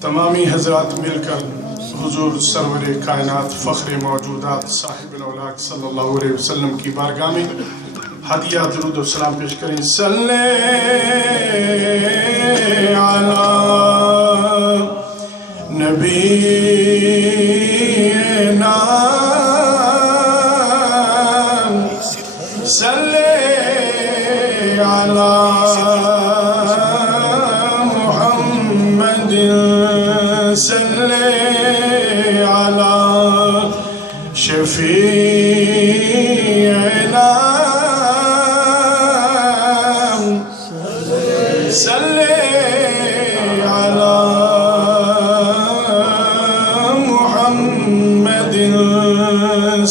تمامی حضرات مل کر حضور سرور کائنات فخر موجودات صاحب الاولاق صلی اللہ علیہ وسلم کی بارگاہ میں ہدیہ درود و سلام پیش کریں. صلی علی نبینا صلی علی صلی علی شفیعنا صلی علی محمد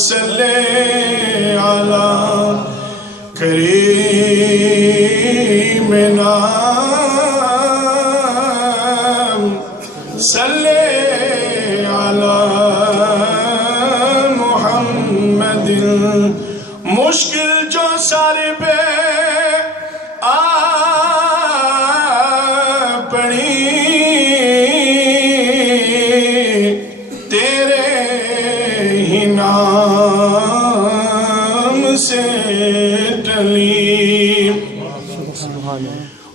صلی علی کریمنا صلی علی محمد. مشکل جو سر پہ آ پڑی تیرے ہی نام سے ٹلی.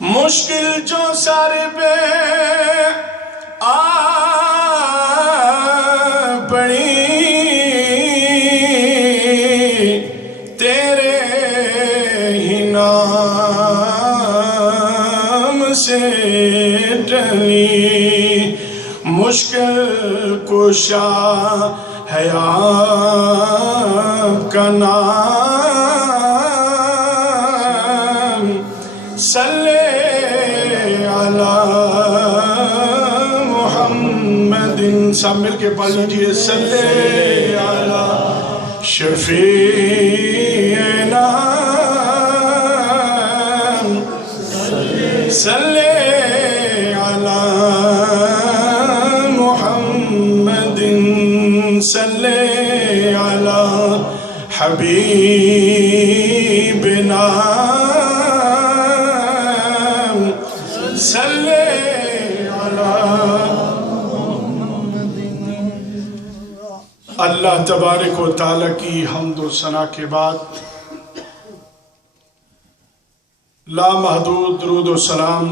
مشکل جو سر پہ پڑی تیرے ہی نام سے ٹلی. مشکل کشا ہے آپ کا نام صلی علی محمد. سب مل کے پڑھ لیجئے صلی علی شفیعنا صلی علی محمد صلی علی حبیبنا صلی علی. اللہ تبارک و تعالیٰ کی حمد و ثنا کے بعد لامحدود درود و سلام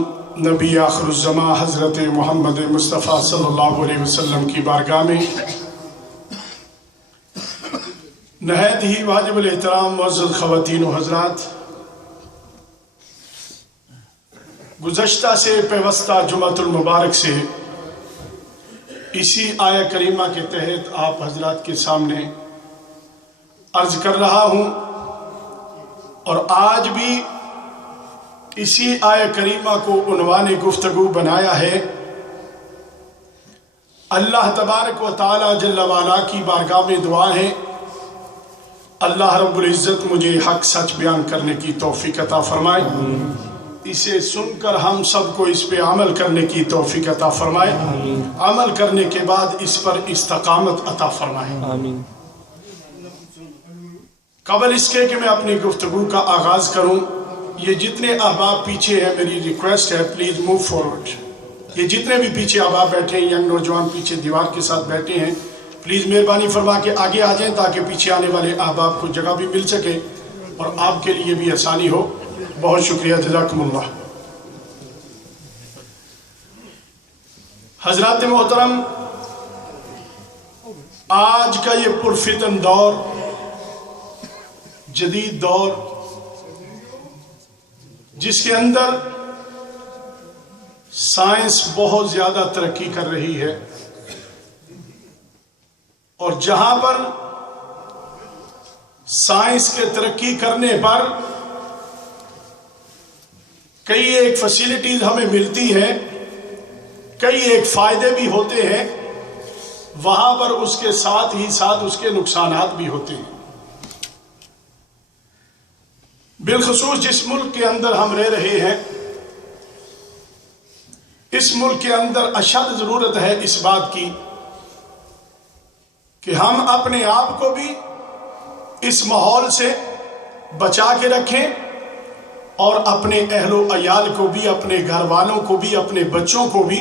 نبی آخر الزمان حضرت محمد مصطفیٰ صلی اللہ علیہ وسلم کی بارگاہ میں نہایت ہی واجب الاحترام معزز خواتین و حضرات. گزشتہ سے پیوستہ جمعۃ المبارک سے اسی آیہ کریمہ کے تحت آپ حضرات کے سامنے عرض کر رہا ہوں اور آج بھی اسی آیہ کریمہ کو عنوان گفتگو بنایا ہے. اللہ تبارک و تعالی جل وعلا کی بارگاہ میں دعا ہے اللہ رب العزت مجھے حق سچ بیان کرنے کی توفیق عطا فرمائے. اسے سن کر ہم سب کو اس پہ عمل کرنے کی توفیق عطا فرمائے. عمل کرنے کے بعد اس پر استقامت عطا فرمائے. قبل اس کے کہ میں اپنی گفتگو کا آغاز کروں، یہ جتنے احباب پیچھے ہیں میری ریکویسٹ ہے پلیز موو فارورڈ. یہ جتنے بھی پیچھے احباب بیٹھے ہیں، ینگ نوجوان پیچھے دیوار کے ساتھ بیٹھے ہیں، پلیز مہربانی فرما کے آگے آ جائیں تاکہ پیچھے آنے والے احباب کو جگہ بھی مل سکے اور آپ کے لیے بھی آسانی ہو. بہت شکریہ، جزاکم اللہ. حضرات محترم، آج کا یہ پرفتن دور، جدید دور، جس کے اندر سائنس بہت زیادہ ترقی کر رہی ہے اور جہاں پر سائنس کے ترقی کرنے پر کئی ایک فیسلٹیز ہمیں ملتی ہیں، کئی ایک فائدے بھی ہوتے ہیں، وہاں پر اس کے ساتھ ہی ساتھ اس کے نقصانات بھی ہوتے ہیں. بالخصوص جس ملک کے اندر ہم رہ رہے ہیں، اس ملک کے اندر اشد ضرورت ہے اس بات کی کہ ہم اپنے آپ کو بھی اس ماحول سے بچا کے رکھیں اور اپنے اہل و عیال کو بھی، اپنے گھر والوں کو بھی، اپنے بچوں کو بھی،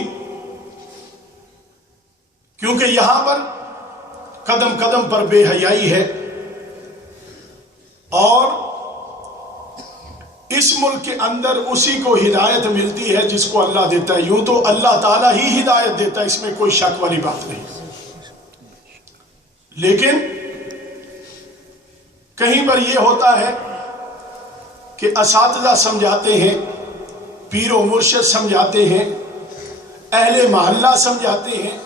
کیونکہ یہاں پر قدم قدم پر بے حیائی ہے، اور اس ملک کے اندر اسی کو ہدایت ملتی ہے جس کو اللہ دیتا ہے۔ یوں تو اللہ تعالیٰ ہی ہدایت دیتا ہے، اس میں کوئی شک والی بات نہیں، لیکن کہیں پر یہ ہوتا ہے کہ اساتذہ سمجھاتے ہیں، پیر و مرشد سمجھاتے ہیں، اہل محلہ سمجھاتے ہیں،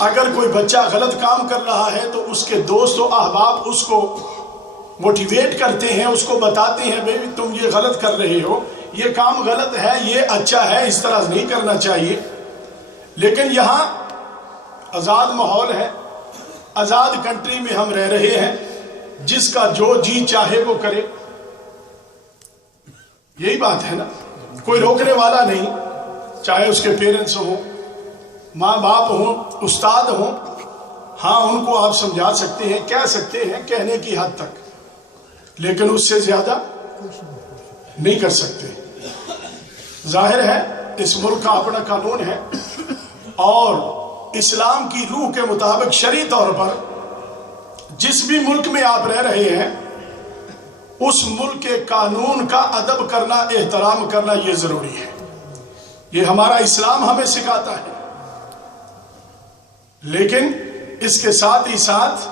اگر کوئی بچہ غلط کام کر رہا ہے تو اس کے دوست و احباب اس کو موٹیویٹ کرتے ہیں، اس کو بتاتے ہیں بھئی تم یہ غلط کر رہے ہو، یہ کام غلط ہے، یہ اچھا ہے، اس طرح نہیں کرنا چاہیے۔ لیکن یہاں آزاد ماحول ہے، آزاد کنٹری میں ہم رہ رہے ہیں، جس کا جو جی چاہے وہ کرے، یہی بات ہے نا، کوئی روکنے والا نہیں، چاہے اس کے پیرنٹس ہوں، ماں باپ ہوں، استاد ہوں، ہاں ان کو آپ سمجھا سکتے ہیں، کہہ سکتے ہیں کہنے کی حد تک، لیکن اس سے زیادہ نہیں کر سکتے۔ ظاہر ہے اس ملک کا اپنا قانون ہے، اور اسلام کی روح کے مطابق شرعی طور پر جس بھی ملک میں آپ رہ رہے ہیں اس ملک کے قانون کا ادب کرنا، احترام کرنا یہ ضروری ہے، یہ ہمارا اسلام ہمیں سکھاتا ہے۔ لیکن اس کے ساتھ ہی ساتھ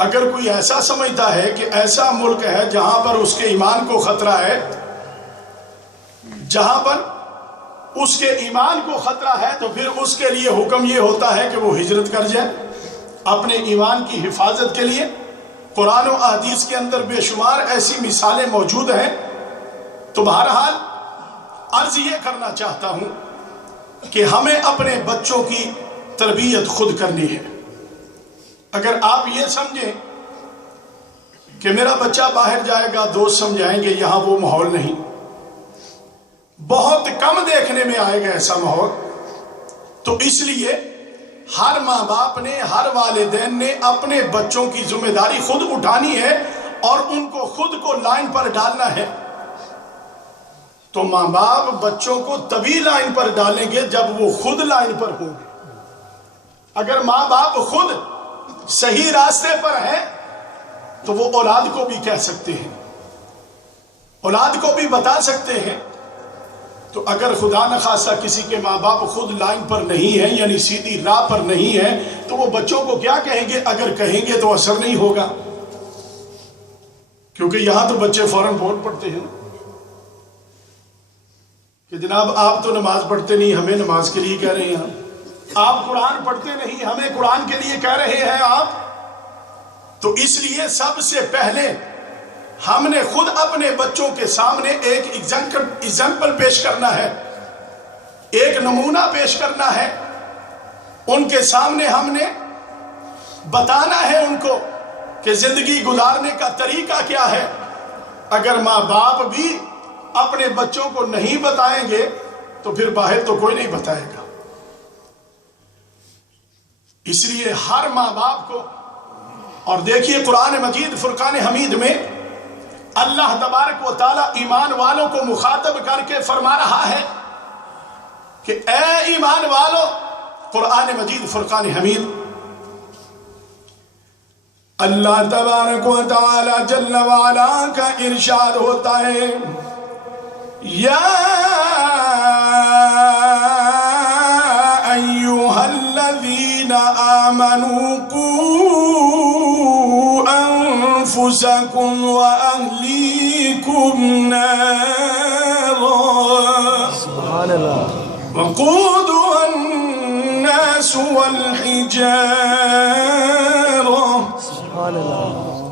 اگر کوئی ایسا سمجھتا ہے کہ ایسا ملک ہے جہاں پر اس کے ایمان کو خطرہ ہے، جہاں پر اس کے ایمان کو خطرہ ہے، تو پھر اس کے لیے حکم یہ ہوتا ہے کہ وہ ہجرت کر جائے اپنے ایمان کی حفاظت کے لیے۔ قرآن و احادیث کے اندر بے شمار ایسی مثالیں موجود ہیں۔ تو بہرحال عرض یہ کرنا چاہتا ہوں کہ ہمیں اپنے بچوں کی تربیت خود کرنی ہے۔ اگر آپ یہ سمجھیں کہ میرا بچہ باہر جائے گا، دوست سمجھائیں گے، یہاں وہ ماحول نہیں، بہت کم دیکھنے میں آئے گا ایسا ماحول، تو اس لیے ہر ماں باپ نے، ہر والدین نے اپنے بچوں کی ذمہ داری خود اٹھانی ہے اور ان کو خود کو لائن پر ڈالنا ہے۔ تو ماں باپ بچوں کو تبھی لائن پر ڈالیں گے جب وہ خود لائن پر ہوں گے۔ اگر ماں باپ خود صحیح راستے پر ہیں تو وہ اولاد کو بھی کہہ سکتے ہیں، اولاد کو بھی بتا سکتے ہیں۔ تو اگر خدا نخواستہ کسی کے ماں باپ خود لائن پر نہیں ہیں، یعنی سیدھی راہ پر نہیں ہیں، تو وہ بچوں کو کیا کہیں گے؟ اگر کہیں گے تو اثر نہیں ہوگا، کیونکہ یہاں تو بچے فوراً بول پڑتے ہیں کہ جناب آپ تو نماز پڑھتے نہیں، ہمیں نماز کے لیے کہہ رہے ہیں، آپ قرآن پڑھتے نہیں، ہمیں قرآن کے لیے کہہ رہے ہیں آپ۔ تو اس لیے سب سے پہلے ہم نے خود اپنے بچوں کے سامنے ایک ایگزامپل پیش کرنا ہے، ایک نمونہ پیش کرنا ہے۔ ان کے سامنے ہم نے بتانا ہے ان کو کہ زندگی گزارنے کا طریقہ کیا ہے۔ اگر ماں باپ بھی اپنے بچوں کو نہیں بتائیں گے تو پھر باہر تو کوئی نہیں بتائے گا۔ اس لیے ہر ماں باپ کو، اور دیکھیے قرآن مجید فرقان حمید میں اللہ تبارک و تعالی ایمان والوں کو مخاطب کر کے فرما رہا ہے کہ اے ایمان والو، قرآن مجید فرقان حمید، اللہ تبارک و تعالی جل وعلا کا ارشاد ہوتا ہے، یا ایھا الذین آمنوا قوا انفسکم واہلیکم نارا وقودها الناس والحجارہ۔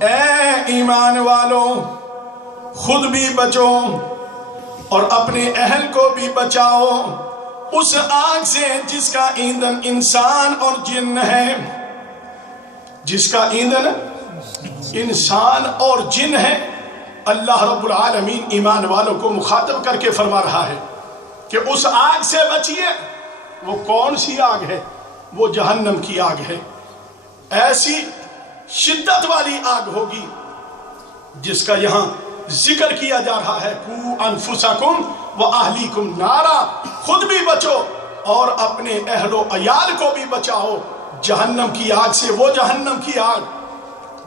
اے ایمان والو، خود بھی بچو اور اپنے اہل کو بھی بچاؤ اس آگ سے جس کا ایندھن انسان اور جن ہے، جس کا ایندھن انسان اور جن ہے۔ اللہ رب العالمین ایمان والوں کو مخاطب کر کے فرما رہا ہے کہ اس آگ سے بچیے۔ وہ کون سی آگ ہے؟ وہ جہنم کی آگ ہے۔ ایسی شدت والی آگ ہوگی جس کا یہاں ذکر کیا جا رہا ہے قو انفسکم و اہلیکم نارا، خود بھی بچو اور اپنے اہل و عیال کو بھی بچاؤ جہنم کی آگ سے، وہ جہنم کی آگ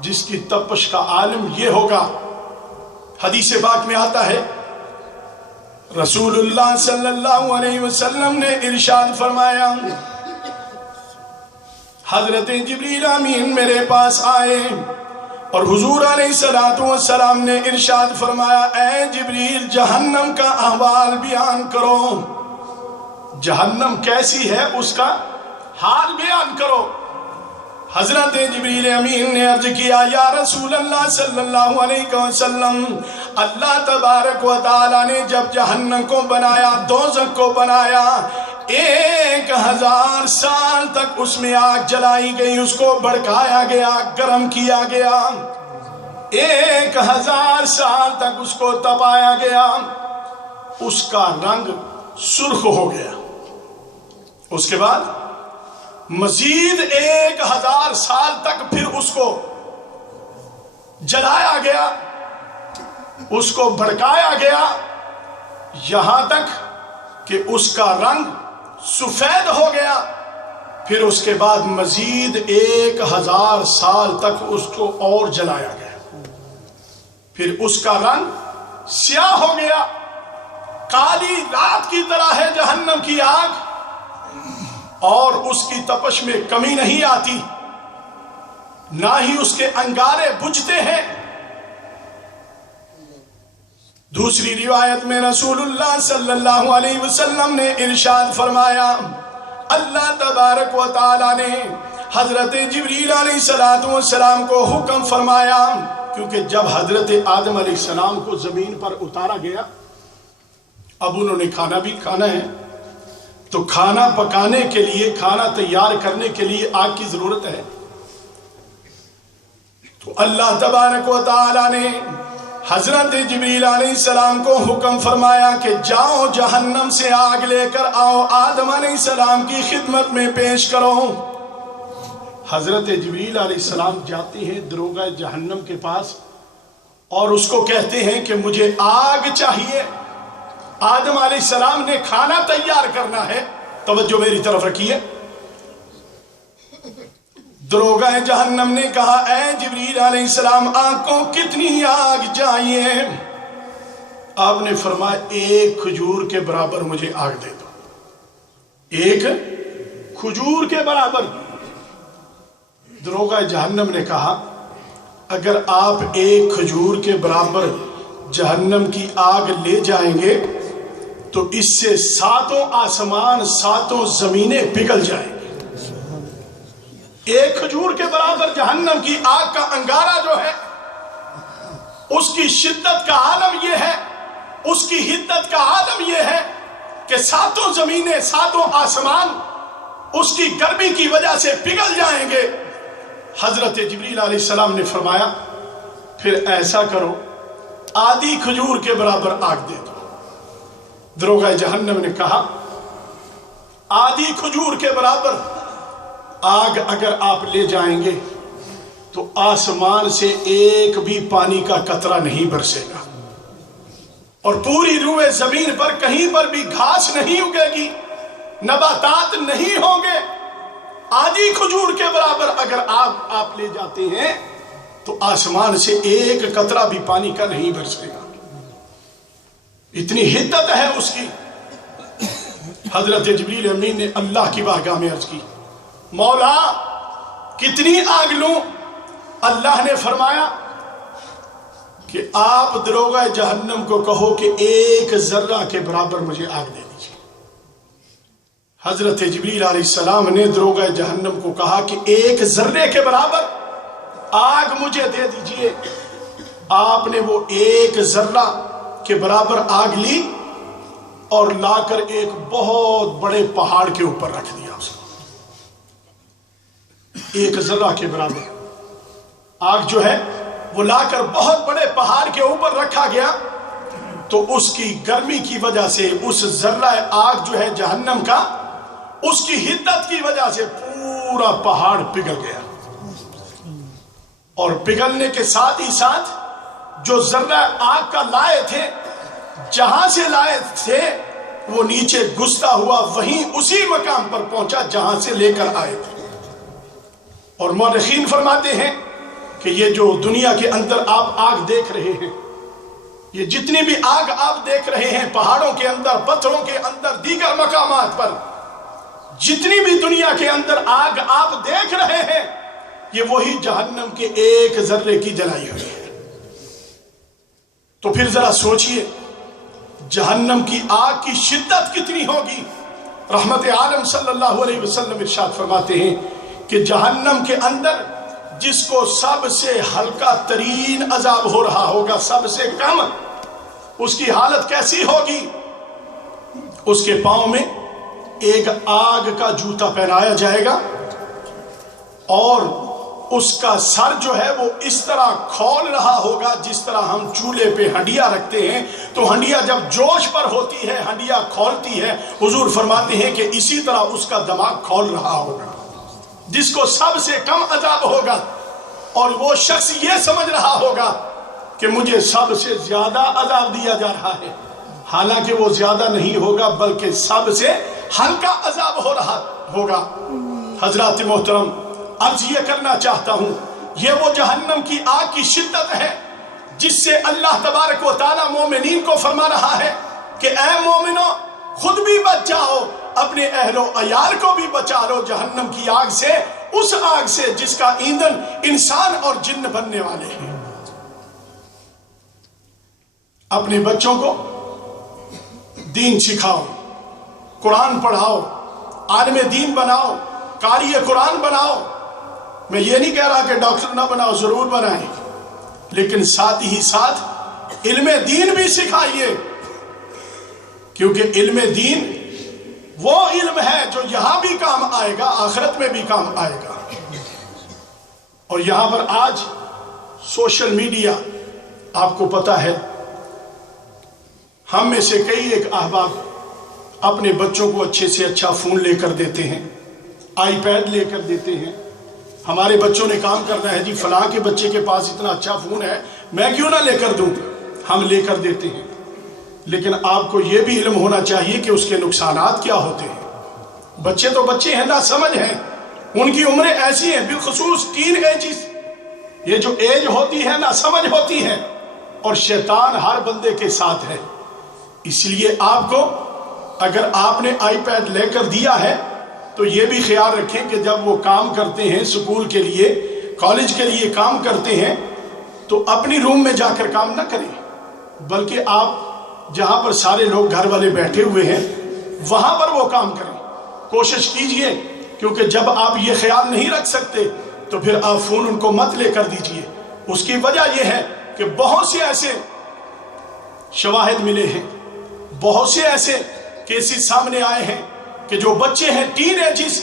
جس کی تپش کا عالم یہ ہوگا۔ حدیث پاک میں آتا ہے رسول اللہ صلی اللہ علیہ وسلم نے ارشاد فرمایا، حضرت جبریل امین میرے پاس آئے اور حضور علیہ السلام نے ارشاد فرمایا، اے جبریل جہنم کا احوال بیان کرو، جہنم کیسی ہے اس کا حال بیان کرو۔ حضرت جبریل امین نے عرض کیا، یا رسول اللہ صلی اللہ علیہ وسلم، اللہ تبارک و تعالی نے جب جہنم کو بنایا، دوزخ کو بنایا، 1000 سال تک اس میں آگ جلائی گئی، اس کو بھڑکایا گیا، گرم کیا گیا، 1000 سال تک اس کو تپایا گیا، اس کا رنگ سرخ ہو گیا۔ اس کے بعد مزید 1000 سال تک پھر اس کو جلایا گیا، اس کو بھڑکایا گیا، یہاں تک کہ اس کا رنگ سفید ہو گیا۔ پھر اس کے بعد مزید 1000 سال تک اس کو اور جلایا گیا، پھر اس کا رنگ سیاہ ہو گیا، کالی رات کی طرح ہے جہنم کی آگ، اور اس کی تپش میں کمی نہیں آتی، نہ ہی اس کے انگارے بجھتے ہیں۔ دوسری روایت میں رسول اللہ صلی اللہ علیہ وسلم نے ارشاد فرمایا، اللہ تبارک و تعالی نے حضرت جبریل علیہ السلام کو حکم فرمایا، کیونکہ جب حضرت آدم علیہ السلام کو زمین پر اتارا گیا، اب انہوں نے کھانا بھی کھانا ہے، تو کھانا پکانے کے لیے، کھانا تیار کرنے کے لیے آگ کی ضرورت ہے۔ تو اللہ تبارک و تعالی نے حضرت جبریل علیہ السلام کو حکم فرمایا کہ جاؤ جہنم سے آگ لے کر آؤ، آدم علیہ السلام کی خدمت میں پیش کرو۔ حضرت جبریل علیہ السلام جاتے ہیں دروغہ جہنم کے پاس اور اس کو کہتے ہیں کہ مجھے آگ چاہیے، آدم علیہ السلام نے کھانا تیار کرنا ہے۔ توجہ میری طرف رکھیے، دروغہ جہنم نے کہا، اے جبریل علیہ السلام آگ کو کتنی آگ چاہیے؟ آپ نے فرمایا 1 کھجور کے برابر مجھے آگ دے دو، 1 کھجور کے برابر۔ دروغہ جہنم نے کہا، اگر آپ 1 کھجور کے برابر جہنم کی آگ لے جائیں گے تو اس سے 7 آسمان 7 زمینیں پگھل جائیں گے۔ 1 کھجور کے برابر جہنم کی آگ کا انگارہ جو ہے، اس کی شدت کا عالم یہ ہے، اس کی حدت کا عالم یہ ہے کہ 7 زمینیں 7 آسمان اس کی گرمی کی وجہ سے پگھل جائیں گے۔ حضرت جبریل علیہ السلام نے فرمایا، پھر ایسا کرو، آدھی کھجور کے برابر آگ دے دو۔ دروغہ جہنم نے کہا، آدھی کھجور کے برابر آگ اگر آپ لے جائیں گے تو آسمان سے ایک بھی پانی کا قطرہ نہیں برسے گا، اور پوری روئے زمین پر کہیں پر بھی گھاس نہیں اگے گی، نباتات نہیں ہوں گے۔ آدھی کھجور کے برابر اگر آپ لے جاتے ہیں تو آسمان سے ایک قطرہ بھی پانی کا نہیں برسے گا، اتنی حدت ہے اس کی۔ حضرت جبریل امین نے اللہ کی بارگاہ میں عرض کی، مولا کتنی آگ لوں؟ اللہ نے فرمایا کہ آپ دروغہ جہنم کو کہو کہ 1 ذرہ کے برابر مجھے آگ دے دیجیے۔ حضرت جبریل علیہ السلام نے دروغہ جہنم کو کہا کہ 1 ذرے کے برابر آگ مجھے دے دیجیے۔ آپ نے وہ 1 ذرہ کے برابر آگ لی اور لا کر ایک بہت بڑے پہاڑ کے اوپر رکھ دیا اس کو۔ 1 ذرہ کے برابر آگ جو ہے وہ لا کر بہت بڑے پہاڑ کے اوپر رکھا گیا، تو اس کی گرمی کی وجہ سے اس ذرہ آگ جو ہے جہنم کا، اس کی حدت کی وجہ سے پورا پہاڑ پگھل گیا، اور پگھلنے کے ساتھ ہی ساتھ جو ذرہ آگ کا لائے تھے، جہاں سے لائے تھے وہ نیچے گھستا ہوا وہیں اسی مقام پر پہنچا جہاں سے لے کر آئے تھے۔ اور مورخین فرماتے ہیں کہ یہ جو دنیا کے اندر آپ آگ دیکھ رہے ہیں، یہ جتنی بھی آگ آپ دیکھ رہے ہیں، پہاڑوں کے اندر، پتھروں کے اندر، دیگر مقامات پر جتنی بھی دنیا کے اندر آگ آپ دیکھ رہے ہیں، یہ وہی جہنم کے ایک ذرے کی جلائی ہوئی ہے۔ تو پھر ذرا سوچئے جہنم کی آگ کی شدت کتنی ہوگی۔ رحمت عالم صلی اللہ علیہ وسلم ارشاد فرماتے ہیں کہ جہنم کے اندر جس کو سب سے ہلکا ترین عذاب ہو رہا ہوگا، سب سے کم، اس کی حالت کیسی ہوگی؟ اس کے پاؤں میں ایک آگ کا جوتا پہنایا جائے گا اور اس کا سر جو ہے وہ اس طرح کھول رہا ہوگا جس طرح ہم چولہے پہ ہنڈیا رکھتے ہیں، تو ہنڈیا جب جوش پر ہوتی ہے، ہنڈیا کھولتی ہے، حضور فرماتے ہیں کہ اسی طرح اس کا دماغ کھول رہا ہوگا، جس کو سب سے کم عذاب ہوگا۔ اور وہ شخص یہ سمجھ رہا ہوگا کہ مجھے سب سے زیادہ عذاب دیا جا رہا ہے، حالانکہ وہ زیادہ نہیں ہوگا بلکہ سب سے ہلکا عذاب ہو رہا ہوگا۔ حضرات محترم، عرض یہ کرنا چاہتا ہوں، یہ وہ جہنم کی آگ کی شدت ہے جس سے اللہ تبارک و تعالی مومنین کو فرما رہا ہے کہ اے مومنو، خود بھی بچ جاؤ، اپنے اہل و عیال کو بھی بچا لو جہنم کی آگ سے، اس آگ سے جس کا ایندھن انسان اور جن بننے والے ہیں۔ اپنے بچوں کو دین سکھاؤ، قرآن پڑھاؤ، عالم دین بناؤ، قاری قرآن بناؤ۔ میں یہ نہیں کہہ رہا کہ ڈاکٹر نہ بناؤ، ضرور بنائیں، لیکن ساتھ ہی ساتھ علم دین بھی سکھائیے، کیونکہ علم دین وہ علم ہے جو یہاں بھی کام آئے گا، آخرت میں بھی کام آئے گا۔ اور یہاں پر آج سوشل میڈیا، آپ کو پتہ ہے، ہم میں سے کئی ایک احباب اپنے بچوں کو اچھے سے اچھا فون لے کر دیتے ہیں، آئی پیڈ لے کر دیتے ہیں۔ ہمارے بچوں نے کام کرنا ہے، جی فلاں کے بچے کے پاس اتنا اچھا فون ہے، میں کیوں نہ لے کر دوں، ہم لے کر دیتے ہیں۔ لیکن آپ کو یہ بھی علم ہونا چاہیے کہ اس کے نقصانات کیا ہوتے ہیں۔ بچے تو بچے ہیں، نہ سمجھ ہیں، ان کی عمریں ایسی ہیں، بالخصوص ٹین ایجز، یہ جو ایج ہوتی ہے نہ سمجھ ہوتی ہے، اور شیطان ہر بندے کے ساتھ ہے۔ اس لیے آپ کو اگر آپ نے آئی پیڈ لے کر دیا ہے تو یہ بھی خیال رکھیں کہ جب وہ کام کرتے ہیں، سکول کے لیے، کالج کے لیے کام کرتے ہیں، تو اپنی روم میں جا کر کام نہ کریں، بلکہ آپ جہاں پر سارے لوگ گھر والے بیٹھے ہوئے ہیں وہاں پر وہ کام کریں۔ کوشش کیجئے، کیونکہ جب آپ یہ خیال نہیں رکھ سکتے تو پھر آپ فون ان کو مت لے کر دیجئے۔ اس کی وجہ یہ ہے کہ بہت سے ایسے شواہد ملے ہیں، بہت سے ایسے کیسز سامنے آئے ہیں کہ جو بچے ہیں ٹین ایجز،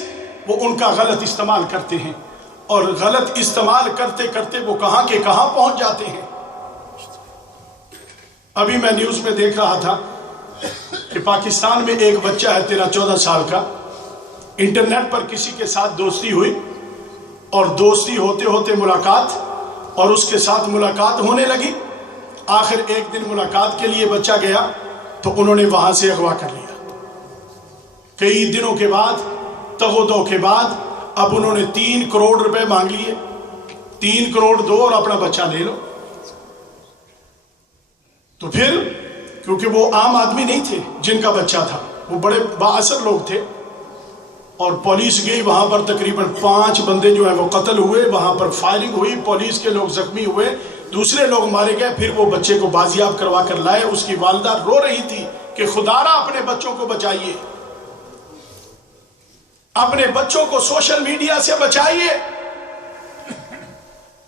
وہ ان کا غلط استعمال کرتے ہیں، اور غلط استعمال کرتے کرتے وہ کہاں کے کہاں پہنچ جاتے ہیں۔ ابھی میں نیوز میں دیکھ رہا تھا کہ پاکستان میں ایک بچہ ہے 13-14 سال کا، انٹرنیٹ پر کسی کے ساتھ دوستی ہوئی، اور دوستی ہوتے ہوتے ملاقات، اور اس کے ساتھ ملاقات ہونے لگی۔ آخر ایک دن ملاقات کے لیے بچہ گیا تو انہوں نے وہاں سے اغوا کر لیا۔ کئی دنوں کے بعد، تگ و دو کے بعد، اب انہوں نے 3 کروڑ روپے مانگ لیے، 3 کروڑ دو اور اپنا بچہ لے لو۔ تو پھر کیونکہ وہ عام آدمی نہیں تھے جن کا بچہ تھا، وہ بڑے بااثر لوگ تھے، اور پولیس گئی وہاں پر، تقریباً 5 بندے جو ہیں وہ قتل ہوئے، وہاں پر فائرنگ ہوئی، پولیس کے لوگ زخمی ہوئے، دوسرے لوگ مارے گئے۔ پھر وہ بچے کو بازیاب کروا کر لائے۔ اس کی والدہ رو رہی تھی کہ خدا را اپنے بچوں کو بچائیے، اپنے بچوں کو سوشل میڈیا سے بچائیے،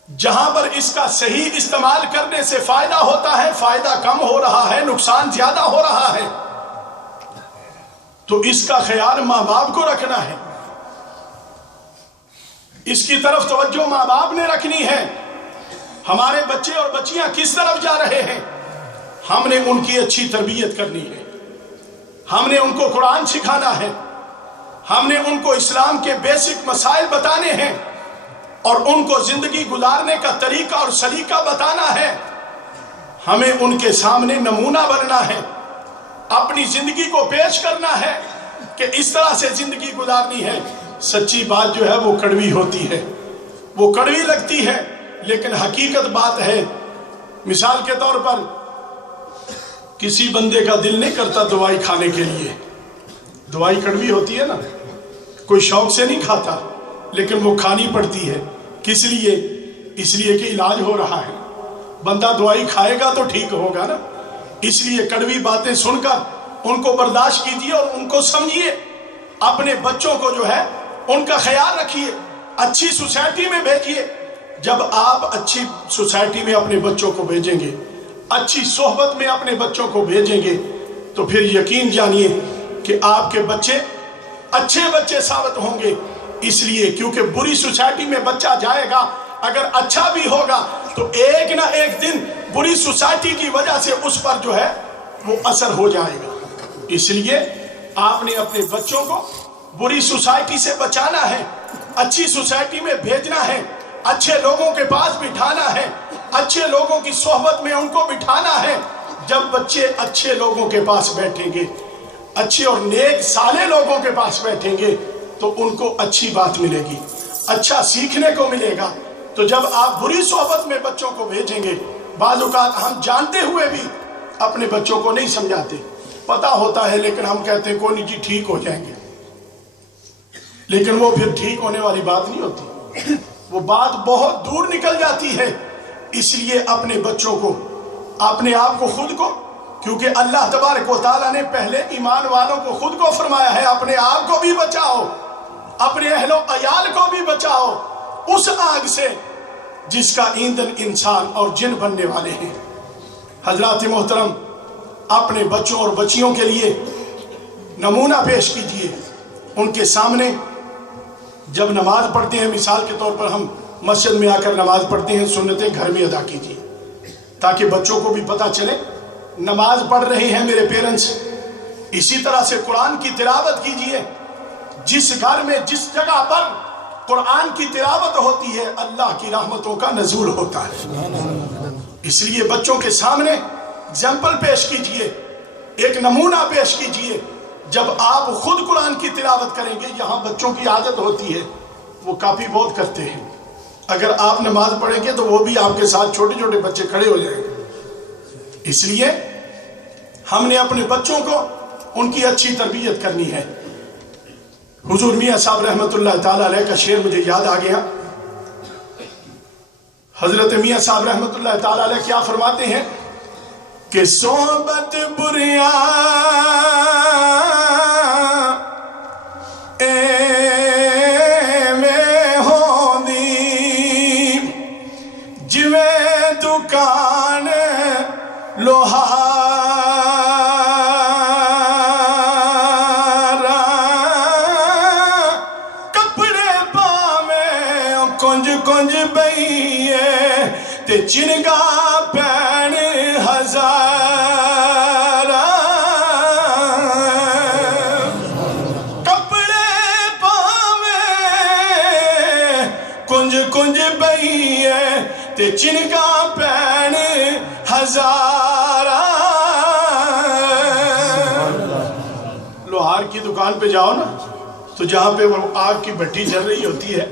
جہاں پر اس کا صحیح استعمال کرنے سے فائدہ ہوتا ہے، فائدہ کم ہو رہا ہے، نقصان زیادہ ہو رہا ہے۔ تو اس کا خیال ماں باپ کو رکھنا ہے، اس کی طرف توجہ ماں باپ نے رکھنی ہے۔ ہمارے بچے اور بچیاں کس طرف جا رہے ہیں، ہم نے ان کی اچھی تربیت کرنی ہے، ہم نے ان کو قرآن سکھانا ہے، ہم نے ان کو اسلام کے بیسک مسائل بتانے ہیں، اور ان کو زندگی گزارنے کا طریقہ اور سلیقہ بتانا ہے۔ ہمیں ان کے سامنے نمونہ بننا ہے، اپنی زندگی کو پیش کرنا ہے کہ اس طرح سے زندگی گزارنی ہے۔ سچی بات جو ہے وہ کڑوی ہوتی ہے، وہ کڑوی لگتی ہے، لیکن حقیقت بات ہے۔ مثال کے طور پر کسی بندے کا دل نہیں کرتا دوائی کھانے کے لیے، دوائی کڑوی ہوتی ہے نا، کوئی شوق سے نہیں کھاتا، لیکن وہ کھانی پڑتی ہے۔ کس لیے؟ اس لیے کہ علاج ہو رہا ہے۔ بندہ دوائی کھائے گا تو ٹھیک ہوگا نا۔ اس لیے کڑوی باتیں سن کر ان کو برداشت کیجیے اور ان کو سمجھیے۔ اپنے بچوں کو جو ہے ان کا خیال رکھیے، اچھی سوسائٹی میں بھیجیے۔ جب آپ اچھی سوسائٹی میں اپنے بچوں کو بھیجیں گے، اچھی صحبت میں اپنے بچوں کو بھیجیں گے، تو پھر یقین جانیے کہ آپ کے بچے اچھے بچے ثابت ہوں گے۔ اس لیے کیونکہ بری سوسائٹی میں بچہ جائے گا، اگر اچھا بھی ہوگا تو ایک نہ ایک دن بری سوسائٹی کی وجہ سے اس پر جو ہے وہ اثر ہو جائے گا۔ اس لیے آپ نے اپنے بچوں کو بری سوسائٹی سے بچانا ہے، اچھی سوسائٹی میں بھیجنا ہے، اچھے لوگوں کے پاس بٹھانا ہے، اچھے لوگوں کی صحبت میں ان کو بٹھانا ہے۔ جب بچے اچھے لوگوں کے پاس بیٹھیں گے، اچھے اور نیک صالح لوگوں کے پاس بیٹھیں گے، تو ان کو اچھی بات ملے گی، اچھا سیکھنے کو ملے گا۔ تو جب آپ بری صحبت میں بچوں کو بھیجیں گے، بعض اوقات ہم جانتے ہوئے بھی اپنے بچوں کو نہیں سمجھاتے، پتہ ہوتا ہے لیکن ہم کہتے ہیں کوئی نہیں جی ٹھیک ہو جائیں گے، لیکن وہ پھر ٹھیک ہونے والی بات نہیں ہوتی، وہ بات بہت دور نکل جاتی ہے۔ اس لیے اپنے بچوں کو، اپنے آپ کو، خود کو، کیونکہ اللہ تبارک و تعالیٰ نے پہلے ایمان والوں کو خود کو فرمایا ہے اپنے آپ کو بھی بچاؤ، اپنے اہل و عیال کو بھی بچاؤ اس آگ سے جس کا ایندھن انسان اور جن بننے والے ہیں۔ حضرات محترم، اپنے بچوں اور بچیوں کے لیے نمونہ پیش کیجئے۔ ان کے سامنے جب نماز پڑھتے ہیں، مثال کے طور پر ہم مسجد میں آ کر نماز پڑھتے ہیں، سنتیں گھر میں ادا کیجئے تاکہ بچوں کو بھی پتہ چلے نماز پڑھ رہے ہیں میرے پیرنٹس۔ اسی طرح سے قرآن کی تلاوت کیجئے۔ جس گھر میں، جس جگہ پر قرآن کی تلاوت ہوتی ہے، اللہ کی رحمتوں کا نزول ہوتا ہے۔ اس لیے بچوں کے سامنے ایگزامپل پیش کیجئے، ایک نمونہ پیش کیجئے۔ جب آپ خود قرآن کی تلاوت کریں گے، یہاں بچوں کی عادت ہوتی ہے وہ کاپی بہت کرتے ہیں، اگر آپ نماز پڑھیں گے تو وہ بھی آپ کے ساتھ چھوٹے چھوٹے بچے کھڑے ہو جائیں گے۔ اس لیے ہم نے اپنے بچوں کو ان کی اچھی تربیت کرنی ہے۔ حضور میاں صاحب رحمت اللہ تعالیٰ علیہ کا شعر مجھے یاد آ گیا۔ حضرت میاں صاحب رحمت اللہ تعالیٰ علیہ کیا فرماتے ہیں کہ صحبت بریاں میں ہوندی جویں دکان لوہارا، کپڑے پاویں کنج کنج بئیے تے چنگا پین ہزارا، کپڑے پاویں کنج کنج بئیے تے چنگا پین ہزارا۔ لوہار کی دکان پہ جاؤ نا، تو جہاں پہ وہ آگ کی بھٹی جل رہی ہوتی ہے،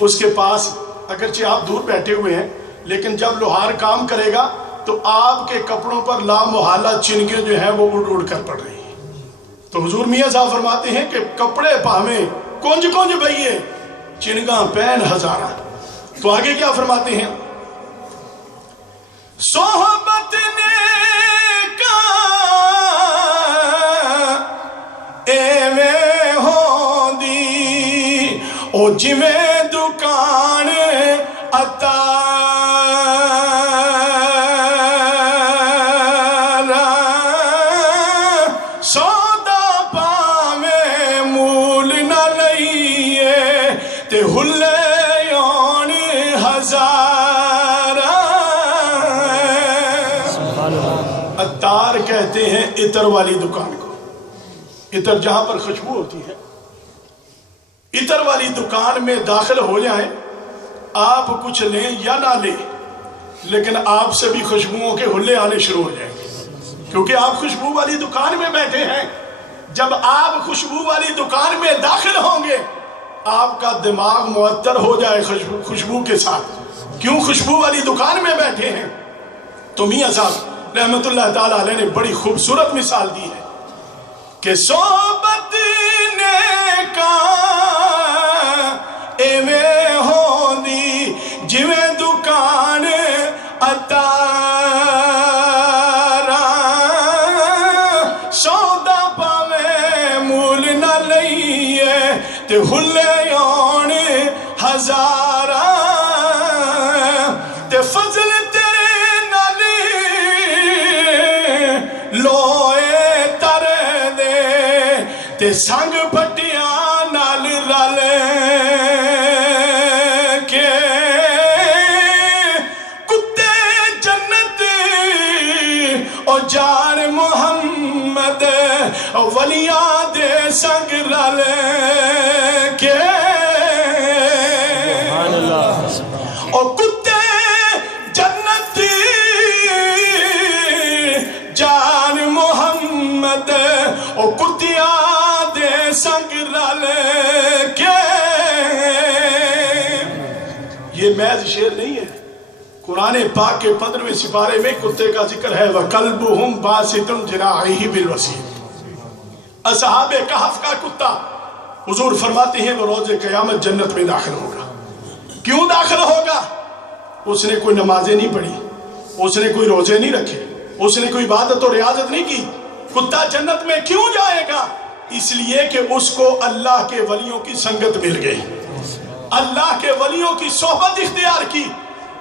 اس کے پاس اگرچہ آپ دور بیٹھے ہوئے ہیں، لیکن جب لوہار کام کرے گا تو آپ کے کپڑوں پر لامحالہ چنکیں جو ہیں وہ اڑ اڑ کر پڑ رہی ہیں۔ تو حضور میاں صاحب فرماتے ہیں کہ کپڑے پاویں کنج کنج بئیے چنگاں پین ہزارہ۔ تو آگے کیا فرماتے ہیں؟ صحبت نیکاں ایویں ہوندی او جویں دکان اتارا، سودا پاویں مول نہ لئیے تے ہلے یون ہزارہ۔ اتار کہتے ہیں عطر والی دکان کو، عطر جہاں پر خوشبو ہوتی ہے۔ عطر والی دکان میں داخل ہو جائیں، آپ کچھ لیں یا نہ لیں، لیکن آپ سے بھی خوشبوؤں کے حلے آنے شروع ہو جائیں گے، کیونکہ آپ خوشبو والی دکان میں بیٹھے ہیں۔ جب آپ خوشبو والی دکان میں داخل ہوں گے آپ کا دماغ معطر ہو جائے خوشبو کے ساتھ، کیوں خوشبو والی دکان میں بیٹھے ہیں۔ تو میاں صاحب رحمت اللہ تعالیٰ علیہ نے بڑی خوبصورت مثال دی ہے کہ صحبت نیکاں ایویں ہوندی جویں دکان اتارا، سودا پاویں مول نہ لئیے تے ہلے آن ہزارا، تے فضل تیرے نالی لوئے تر دے تے سنگ پٹیاں نال رل کے، کتے جنت او جان محمد ولیاں دے سنگ رل کے، او کتے جنت جان محمد او کتیاں دے سنگ رل کے۔ یہ محض شعر نہیں ہے، قرآن پاک کے 15ویں سپارے میں کتے کا ذکر ہے، وَقَلْبُهُمْ بَاسِطٌ جِنَاحَيْهِ بِالْوَصِيدِ۔ اصحاب کہف کا کتا حضور فرماتے ہیں وہ روز قیامت جنت میں داخل ہوگا۔ کیوں داخل ہوگا؟ اس نے کوئی نمازیں نہیں پڑھی، اس نے کوئی روزے نہیں رکھے، اس نے کوئی عبادت و ریاضت نہیں کی۔ کتا جنت میں کیوں جائے گا؟ اس لیے کہ اس کو اللہ کے ولیوں کی سنگت مل گئی، اللہ کے ولیوں کی صحبت اختیار کی۔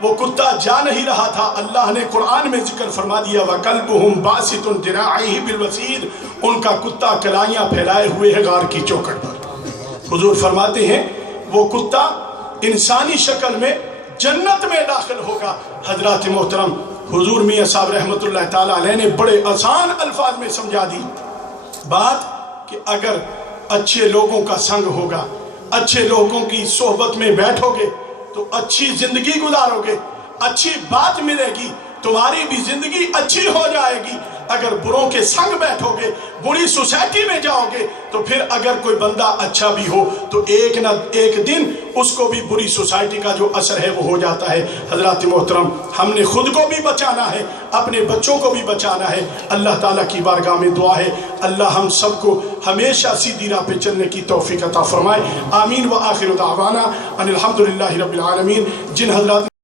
وہ کتا جا نہیں رہا تھا، اللہ نے قرآن میں ذکر فرما دیا وَقَلْبُهُمْ بَاسِطٌ ذِرَاعَيْهِ بِالْوَصِيدِ، ان کا کتا کلائیاں پھیلائے ہوئے ہے غار کی چوکھٹ پر۔ حضور فرماتے ہیں وہ کتا انسانی شکل میں جنت میں داخل ہوگا۔ حضرات محترم، حضور میاں صاحب رحمت اللہ تعالیٰ علیہ نے بڑے آسان الفاظ میں سمجھا دی بات کہ اگر اچھے لوگوں کا سنگ ہوگا، اچھے لوگوں کی صحبت میں بیٹھو گے تو اچھی زندگی گزارو گے، اچھی بات ملے گی، تمہاری بھی زندگی اچھی ہو جائے گی۔ اگر بروں کے سنگ بیٹھو گے، بری سوسائٹی میں جاؤ گے، تو پھر اگر کوئی بندہ اچھا بھی ہو تو ایک نہ ایک دن اس کو بھی بری سوسائٹی کا جو اثر ہے وہ ہو جاتا ہے۔ حضرات محترم، ہم نے خود کو بھی بچانا ہے، اپنے بچوں کو بھی بچانا ہے۔ اللہ تعالیٰ کی بارگاہ میں دعا ہے اللہ ہم سب کو ہمیشہ سیدھی راہ پہ چلنے کی توفیق عطا فرمائے۔ آمین۔ وآخر دعوانا ان الحمدللہ رب العالمین۔ جن حضرات